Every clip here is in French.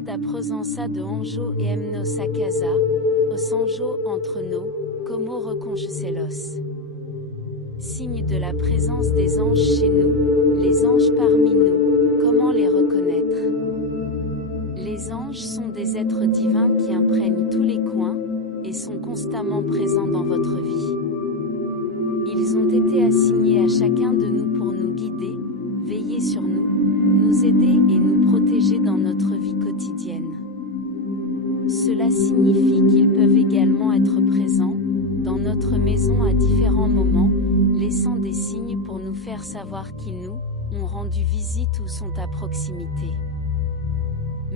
da presença de anjo e em nossa casa, os anjos entre nous, como reconhecê-los. Signe de la présence des anges chez nous, les anges parmi nous, comment les reconnaître? Les anges sont des êtres divins qui imprègnent tous les coins, et sont constamment présents dans votre vie. Ils ont été assignés à chacun de nous pour nous guider, veiller sur nous, nous aider et nous protéger dans notre vie quotidienne. Cela signifie qu'ils peuvent également être présents dans notre maison à différents moments, laissant des signes pour nous faire savoir qu'ils nous ont rendu visite ou sont à proximité.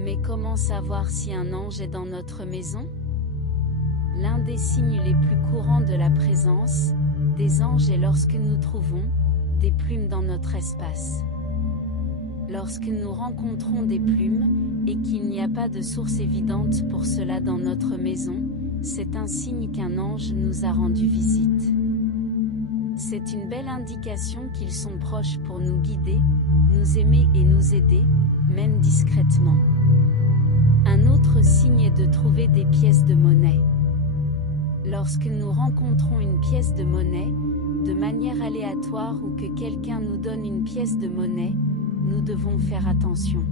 Mais comment savoir si un ange est dans notre maison? L'un des signes les plus courants de la présence des anges est lorsque nous trouvons des plumes dans notre espace. Lorsque nous rencontrons des plumes, et qu'il n'y a pas de source évidente pour cela dans notre maison, c'est un signe qu'un ange nous a rendu visite. C'est une belle indication qu'ils sont proches pour nous guider, nous aimer et nous aider, même discrètement. Un autre signe est de trouver des pièces de monnaie. Lorsque nous rencontrons une pièce de monnaie, de manière aléatoire ou que quelqu'un nous donne une pièce de monnaie, nous devons faire attention.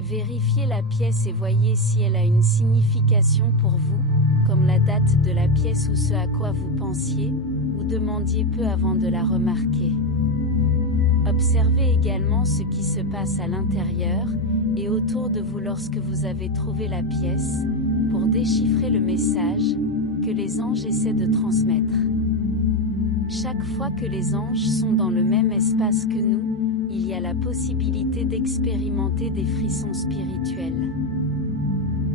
Vérifiez la pièce et voyez si elle a une signification pour vous, comme la date de la pièce ou ce à quoi vous pensiez, ou demandiez peu avant de la remarquer. Observez également ce qui se passe à l'intérieur et autour de vous lorsque vous avez trouvé la pièce, pour déchiffrer le message que les anges essaient de transmettre. Chaque fois que les anges sont dans le même espace que nous, il y a la possibilité d'expérimenter des frissons spirituels.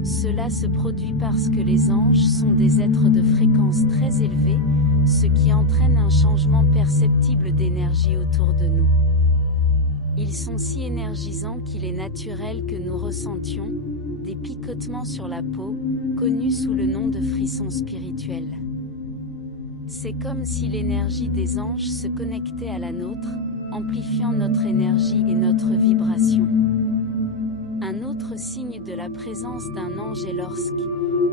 Cela se produit parce que les anges sont des êtres de fréquence très élevée, ce qui entraîne un changement perceptible d'énergie autour de nous. Ils sont si énergisants qu'il est naturel que nous ressentions des picotements sur la peau, connus sous le nom de frissons spirituels. C'est comme si l'énergie des anges se connectait à la nôtre, amplifiant notre énergie et notre vibration. Un autre signe de la présence d'un ange est lorsque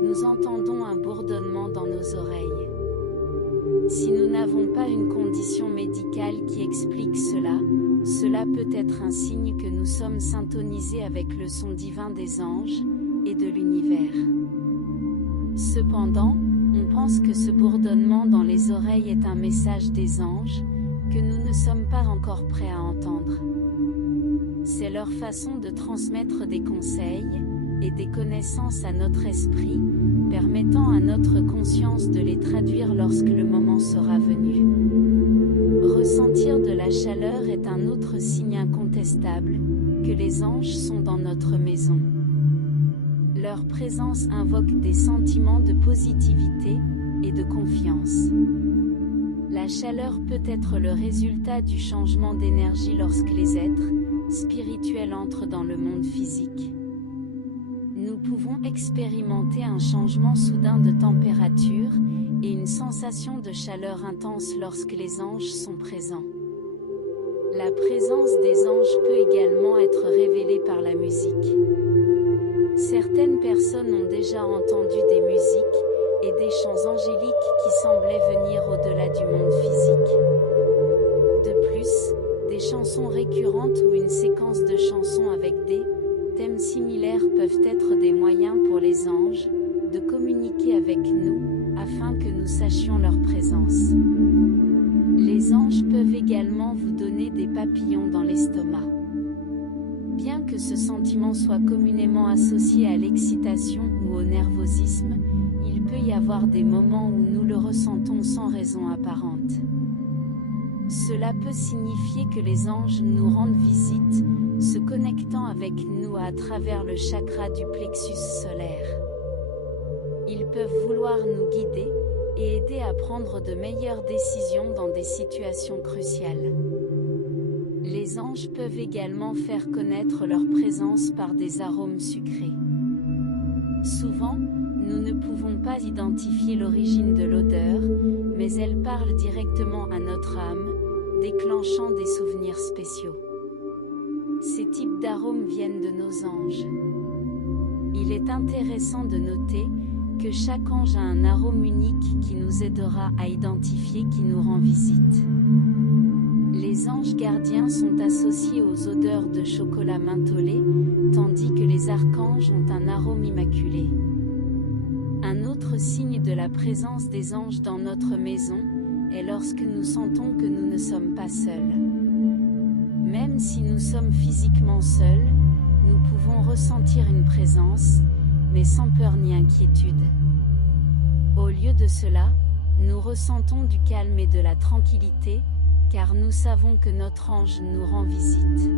nous entendons un bourdonnement dans nos oreilles. Si nous n'avons pas une condition médicale qui explique cela, cela peut être un signe que nous sommes syntonisés avec le son divin des anges et de l'univers. Cependant, on pense que ce bourdonnement dans les oreilles est un message des anges, que nous ne sommes pas encore prêts à entendre. C'est leur façon de transmettre des conseils et des connaissances à notre esprit, permettant à notre conscience de les traduire lorsque le moment sera venu. Ressentir de la chaleur est un autre signe incontestable, que les anges sont dans notre maison. Leur présence invoque des sentiments de positivité et de confiance. La chaleur peut être le résultat du changement d'énergie lorsque les êtres spirituels entrent dans le monde physique. Nous pouvons expérimenter un changement soudain de température et une sensation de chaleur intense lorsque les anges sont présents. La présence des anges peut également être révélée par la musique. Certaines personnes ont déjà entendu des musiques et des chants angéliques qui semblaient venir au-delà du monde physique. De plus, des chansons récurrentes ou une séquence de chansons avec des thèmes similaires peuvent être des moyens pour les anges de communiquer avec nous, afin que nous sachions leur présence. Les anges peuvent également vous donner des papillons dans l'estomac. Bien que ce sentiment soit communément associé à l'excitation ou au nervosisme, il peut y avoir des moments où nous le ressentons sans raison apparente. Cela peut signifier que les anges nous rendent visite, se connectant avec nous à travers le chakra du plexus solaire. Ils peuvent vouloir nous guider et aider à prendre de meilleures décisions dans des situations cruciales. Les anges peuvent également faire connaître leur présence par des arômes sucrés. Souvent, nous ne pouvons pas identifier l'origine de l'odeur, mais elle parle directement à notre âme, déclenchant des souvenirs spéciaux. Ces types d'arômes viennent de nos anges. Il est intéressant de noter que chaque ange a un arôme unique qui nous aidera à identifier qui nous rend visite. Les anges gardiens sont associés aux odeurs de chocolat mentholé, tandis que les archanges ont un arôme immaculé. Un autre signe de la présence des anges dans notre maison est lorsque nous sentons que nous ne sommes pas seuls. Même si nous sommes physiquement seuls, nous pouvons ressentir une présence, mais sans peur ni inquiétude. Au lieu de cela, nous ressentons du calme et de la tranquillité, car nous savons que notre ange nous rend visite.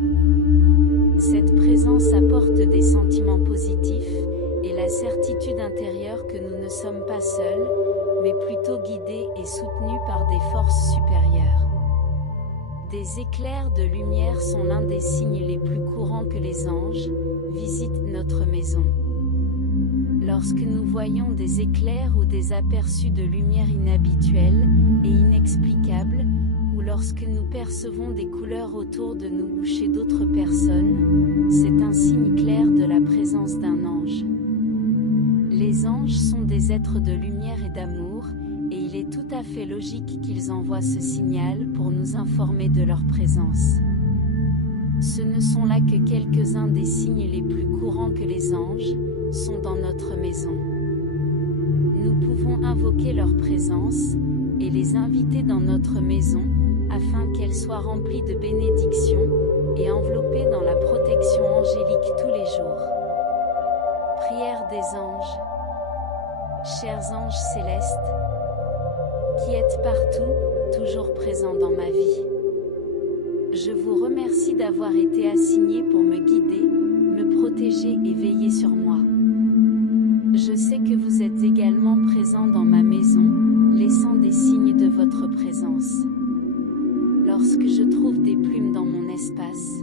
Cette présence apporte des sentiments positifs et la certitude intérieure que nous ne sommes pas seuls, mais plutôt guidés et soutenus par des forces supérieures. Des éclairs de lumière sont l'un des signes les plus courants que les anges visitent notre maison. Lorsque nous voyons des éclairs ou des aperçus de lumière inhabituels et inexplicables, ou lorsque nous percevons des couleurs autour de nous ou chez d'autres personnes, c'est un signe clair de la présence d'un ange. Les anges sont des êtres de lumière et d'amour, et il est tout à fait logique qu'ils envoient ce signal pour nous informer de leur présence. Ce ne sont là que quelques-uns des signes les plus courants que les anges sont dans notre maison. Nous pouvons invoquer leur présence et les inviter dans notre maison afin qu'elle soit remplie de bénédictions et enveloppée dans la protection angélique tous les jours. Prière des anges. Chers anges célestes, qui êtes partout, toujours présents dans ma vie, je vous remercie d'avoir été assignés pour me guider, me protéger et veiller sur moi. Je sais que vous êtes également présents dans ma maison, laissant des signes de votre présence. Lorsque je trouve des plumes dans mon espace,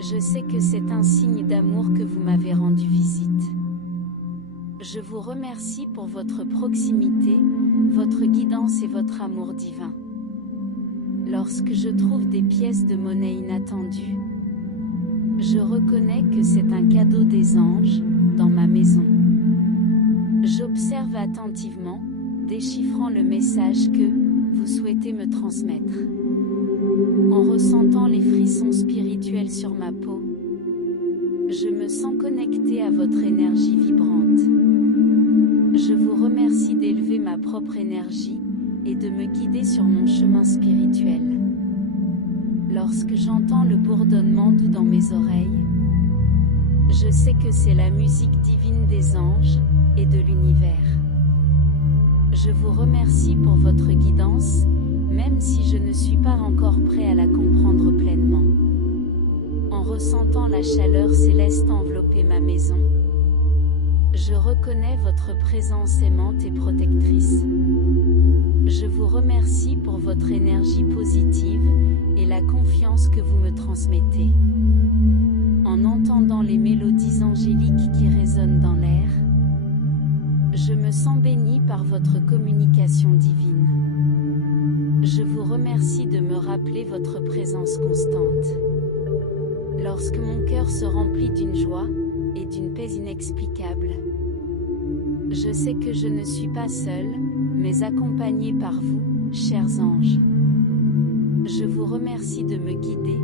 je sais que c'est un signe d'amour que vous m'avez rendu visite. Je vous remercie pour votre proximité, votre guidance et votre amour divin. Lorsque je trouve des pièces de monnaie inattendues, je reconnais que c'est un cadeau des anges dans ma maison. J'observe attentivement, déchiffrant le message que vous souhaitez me transmettre. En ressentant les frissons spirituels sur ma peau, je me sens connecté à votre énergie vibrante. Je vous remercie d'élever ma propre énergie et de me guider sur mon chemin spirituel. Lorsque j'entends le bourdonnement doux dans mes oreilles, je sais que c'est la musique divine des anges et de l'univers. Je vous remercie pour votre guidance, même si je ne suis pas encore prêt à la comprendre pleinement. En ressentant la chaleur céleste envelopper ma maison, je reconnais votre présence aimante et protectrice. Je vous remercie pour votre énergie positive et la confiance que vous me transmettez. En entendant les mélodies angéliques qui résonnent dans l'air, je me sens béni par votre communication divine. Je vous remercie de me rappeler votre présence constante. Lorsque mon cœur se remplit d'une joie et d'une paix inexplicable, je sais que je ne suis pas seul, mais accompagné par vous, chers anges. Je vous remercie de me guider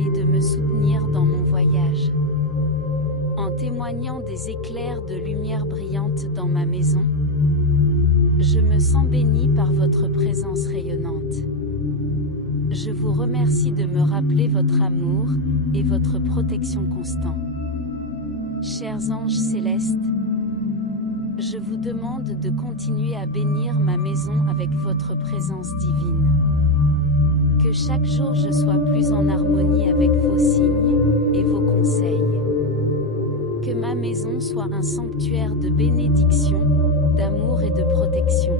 et de me soutenir dans mon voyage. En témoignant des éclairs de lumière brillante dans ma maison, je me sens béni par votre présence rayonnante. Je vous remercie de me rappeler votre amour et votre protection constant. Chers anges célestes, je vous demande de continuer à bénir ma maison avec votre présence divine. Que chaque jour je sois plus en harmonie avec vos signes et vos conseils. Que ma maison soit un sanctuaire de bénédiction, d'amour et de protection.